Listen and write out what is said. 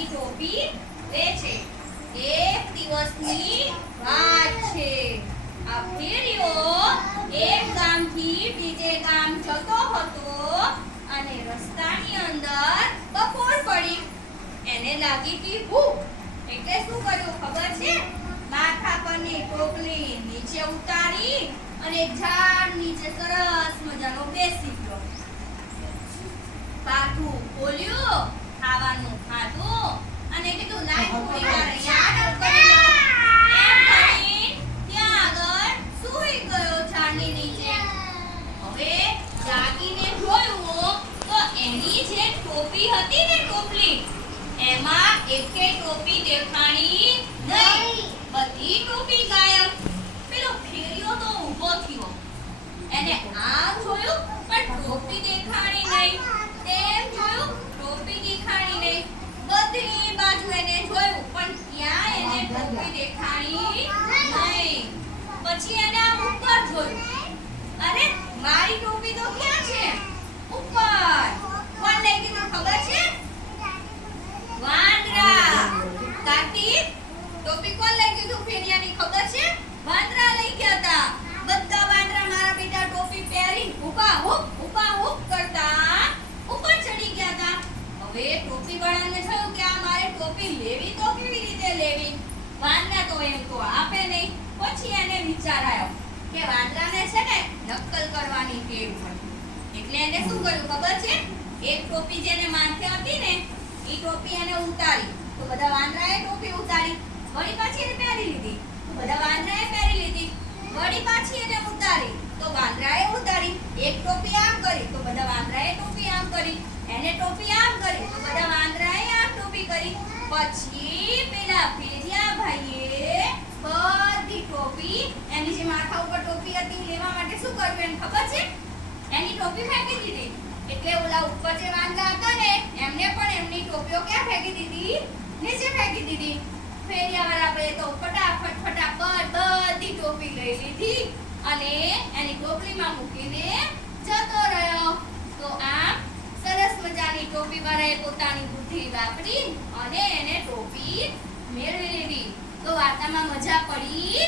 એની ટોપી લે છે. એક દિવસની વાત છે. આ ફેરિયો એક ગામથી બીજે ગામ જતો હતો અને રસ્તાની અંદર બપોર પડી. એને લાગી કે ભૂખ. એટલે શું કર્યું ખબર છે? માથા પરની ટોપલી નીચે ઉતારી અને ઝાડ નીચે સરસ મજાનો બેસી ગયો. પાછું ખોલ્યું, ખાવાનું ખાધું અને કીધું લાઈ થોડી વાર યાદ કરી લઉં. એમ કરી ત્યાં આગળ સૂઈ ગયો ઝાડની નીચે. હવે જાગીને જોયું તો એની જે ટોપી હતી ને ટોપલી, એમાં એકે ટોપી દેખાણી નહીં. બધી ટોપી ગાયબ. પેલો ફેરિયો તો ઊભો થયો. એને આમ જોયું પણ ટોપી દેખાણી નહીં. તેમ જોયું ટોપી દેખાણી નહીં. બધી બાજુ એને જોયું પણ ક્યાં એને ટોપી દેખાણી નહીં. પછી એને આમ ઉપર જોયું. અરે મારી ટોપી તો ક્યાં છે? ઉપર. કોણ લઈ ગયું ખબર છે? વાંદરા. કાર્તિક, ટોપી કોણ લઈ ગયું ફેરિયાની ખબર છે? વાંદરા લઈ ગયા હતા. બધા વાંદરા મારા બેટા ટોપી પહેરી ઉભા હુપ કરતા ઉપર ચડી ગયા હતા. હવે ટોપી વાળાને થયું કે આ મારે ટોપી લેવી તો કેવી રીતે લેવી? વાંદરા તો એમ તો આપે નહીં. પછી એને વિચાર આવ્યો કે વાંદરાને છે ને નકલ કરવાની ટેવ પડી. એટલે એને શું કર્યું ખબર છે? એક ટોપી જેને માથે હતી ને એ ટોપી એને ઉતારી. તો બધા વાંદરાએ ટોપી ઉતારી. વળી પાછી એને પહેરી લીધી. તો બધા વાંદરાએ પહેરી લીધી. વળી પાછી એને ઉતારી. તો વાંદરાએ ઉતારી. એક ટોપી આમ કરી તો બધા વાંદરાએ ટોપી આમ કરી. એને ટોપી આમ કરી તો બધા વાંદરાએ આમ ટોપી કરી. પછી પેલા ફેરિયા ભાઈએ બધી ટોપી એની જે માથા ઉપર ટોપી હતી લેવા માટે શું કર્યું એને ખબર છે? એની ટોપી ફેંકી દીધી. એટલે ઓલા ઉપર જે વાંદરા હતા ને એમને પણ એમની ટોપીઓ ક્યાં ફેંકી દીધી? નીચે ફેંકી દીધી. ફેરિયાવાળા ભાઈએ તો ફટાફટ બધી ટોપી લઈ લીધી અને એની ટોપલીમાં મૂકીને જતો રહ્યો. તો આમ સરસ મજાની ટોપી વાળાએ પોતાની બુદ્ધિ વાપરી અને એને ટોપી મેળવી લીધી. તો વાર્તામાં મજા પડી?